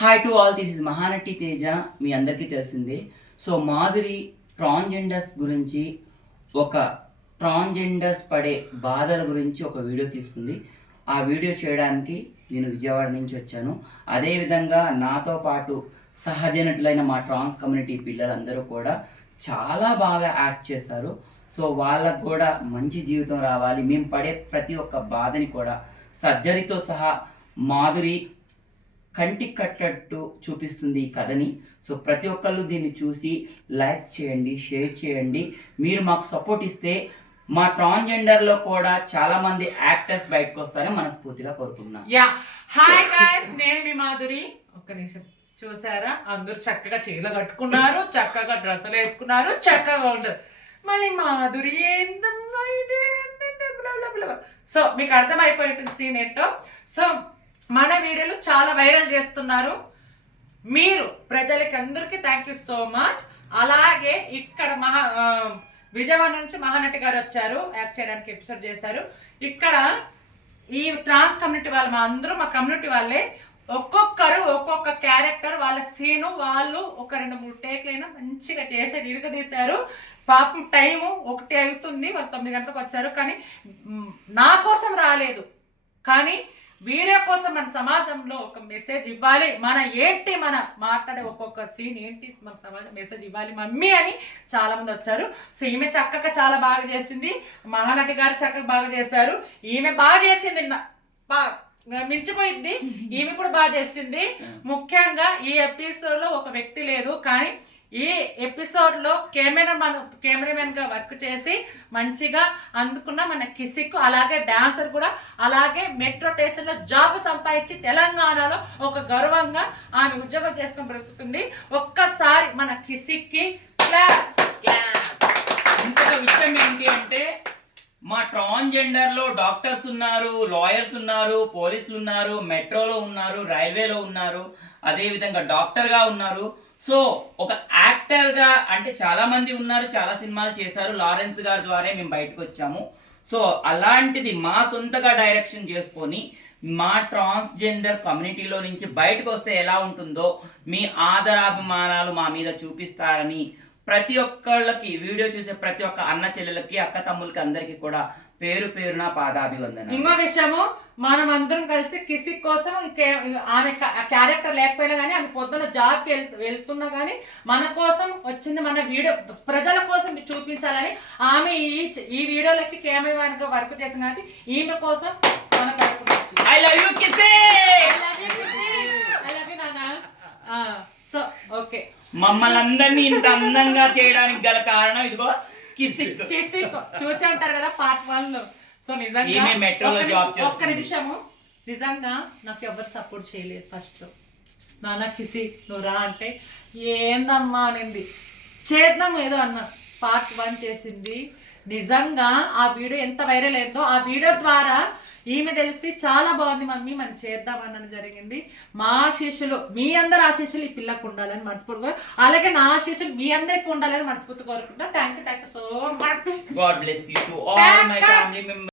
Hi to all, this is Mahanati Teja. మీ అందరికీ తెలిసిందే. సో మాధురి ట్రాన్స్జెండర్స్ గురించి, ఒక ట్రాన్స్జెండర్స్ పడే బాధల గురించి ఒక వీడియో తీస్తుంది. ఆ వీడియో చేయడానికి నేను విజయవాడ నుంచి వచ్చాను. అదేవిధంగా నాతో పాటు సహజనటులైన మా ట్రాన్స్ కమ్యూనిటీ పిల్లలందరూ కూడా చాలా బాగా యాక్ట్ చేశారు. సో వాళ్ళకు కూడా మంచి జీవితం రావాలి, మేము పడే ప్రతి ఒక్క బాధని కూడా సర్జరీతో సహా మాధురి కంటికి కట్టట్టు చూపిస్తుంది ఈ కథని. సో ప్రతి ఒక్కళ్ళు దీన్ని చూసి లైక్ చేయండి, షేర్ చేయండి. మీరు మాకు సపోర్ట్ ఇస్తే మా ట్రాన్స్జెండర్లో కూడా చాలా మంది యాక్టర్స్ బయటకు వస్తారని మనస్ఫూర్తిగా కోరుకుంటున్నాను. హాయ్ గాయ్స్, నేను మీ మాధురి. ఒక్క నిమిషం, చూసారా? అందరూ చక్కగా చీరలు కట్టుకున్నారు, చక్కగా డ్రెస్సులు వేసుకున్నారు, చక్కగా ఉంటారు. మళ్ళీ మాధురి ఏందమ్మా ఇది? సో మీకు అర్థమైపోయి ఉంటుంది సీన్ ఏంటో. సో మన వీడియోలు చాలా వైరల్ చేస్తున్నారు మీరు. ప్రజలకి అందరికీ థ్యాంక్ యూ సో మచ్. అలాగే ఇక్కడ విజయవాడ నుంచి మహానటి గారు వచ్చారు, యాక్ట్ చేయడానికి ఎపిసోడ్ చేశారు. ఇక్కడ ఈ ట్రాన్స్ కమ్యూనిటీ వాళ్ళు మా అందరూ మా కమ్యూనిటీ వాళ్ళే. ఒక్కొక్కరు ఒక్కొక్క క్యారెక్టర్ వాళ్ళ సీను వాళ్ళు ఒక 2-3 టేక్లైనా మంచిగా చేసి ఇరుగదీశారు. పాపం టైము 1 అవుతుంది, వాళ్ళు 9 గంటలకు వచ్చారు. కానీ నా కోసం రాలేదు, కానీ వీడియో కోసం మన సమాజంలో ఒక మెసేజ్ ఇవ్వాలి. మన మాట్లాడే ఒక్కొక్క సీన్ ఏంటి, మన సమాజం మెసేజ్ ఇవ్వాలి మమ్మీ అని చాలా మంది వచ్చారు. సో ఈమె చక్కగా చాలా బాగా చేసింది, మహానటి గారు చక్కగా బాగా చేశారు. ఈమె బాగా చేసింది, మించిపోయింది. ఈమె కూడా బాగా చేసింది. ముఖ్యంగా ఈ ఎపిసోడ్ లో ఒక వ్యక్తి లేదు, కానీ ఈ ఎపిసోడ్ లో కెమెరామెన్ గా వర్క్ చేసి మంచిగా అందుకున్న మన కిసిక్, అలాగే డాన్సర్ కూడా, అలాగే మెట్రో స్టేషన్ లో జాబ్ సంపాదించి తెలంగాణలో ఒక గర్వంగా ఆమె ఉద్యోగం చేసుకొని బ్రతుకుతుంది. ఒక్కసారి మన కిసిక్ కి ఇంకొక విషయం ఏంటి అంటే, మా ట్రాన్స్జెండర్లో డాక్టర్స్ ఉన్నారు, లాయర్స్ ఉన్నారు, పోలీసులు ఉన్నారు, మెట్రోలో ఉన్నారు, రైల్వేలో ఉన్నారు, అదేవిధంగా డాక్టర్గా ఉన్నారు. సో ఒక యాక్టర్గా అంటే చాలా మంది ఉన్నారు, చాలా సినిమాలు చేశారు. లారెన్స్ గారి ద్వారా మేము బయటకు వచ్చాము. సో అలాంటిది మా సొంతగా డైరెక్షన్ చేసుకొని మా ట్రాన్స్జెండర్ కమ్యూనిటీలో నుంచి బయటకు వస్తే ఎలా ఉంటుందో మీ ఆదరాభిమానాలు మా మీద చూపిస్తారని ప్రతి ఒక్కళ్ళకి, వీడియో చూసే ప్రతి ఒక్క అన్న చెల్లెలకి, అక్క తమ్ములకి అందరికీ కూడా పేరు పేరున పాదాభివందన. ఇంకో విషయము, మనం అందరం కలిసి కిసిక్ కోసం ఆమె క్యారెక్టర్ లేకపోయినా కానీ ఆమె పొద్దున్న జాబ్కి వెళ్తున్నా కానీ మన కోసం వచ్చింది, మన వీడియో ప్రజల కోసం చూపించాలని ఆమె ఈ వీడియోలకి కెమెరామెన్గా వర్క్ చేసిన కాబట్టి ఈమె కోసం మన ఐ లవ్ యూ కిసి, ఐ లవ్ యూ నాన్న. సో ఓకే, మమ్మల్ని అందరినీ ఇంత అందంగా చేయడానికి గల కారణం ఇదిగో కిసిక్. చూసే ఉంటారు కదా పార్ట్ 1 లో. సో నిజంగా ఒక్క నిమిషము, నిజంగా నాకు ఎవరు సపోర్ట్ చేయలేదు ఫస్ట్ లో. నాన్న కిసి నువ్వు రా అంటే ఏందమ్మా అనింది, చేద్దాం ఏదో అన్న. పార్ట్ 1 చేసింది. నిజంగా ఆ వీడియో ఎంత వైరల్ అయిందో, ఆ వీడియో ద్వారా ఈమె తెలిసి చాలా బాగుంది మమ్మీ మనం చేద్దాం అన్నది జరిగింది. మా ఆశీస్సులు, మీ అందరు ఆశీస్సులు ఈ పిల్లకు ఉండాలని మనస్ఫూర్తిగా, అలాగే నా ఆశీస్సులు మీ అందరికీ ఉండాలని మనస్ఫూర్తి కోరుకుంటా. Thank you so much. God bless you to all my family members.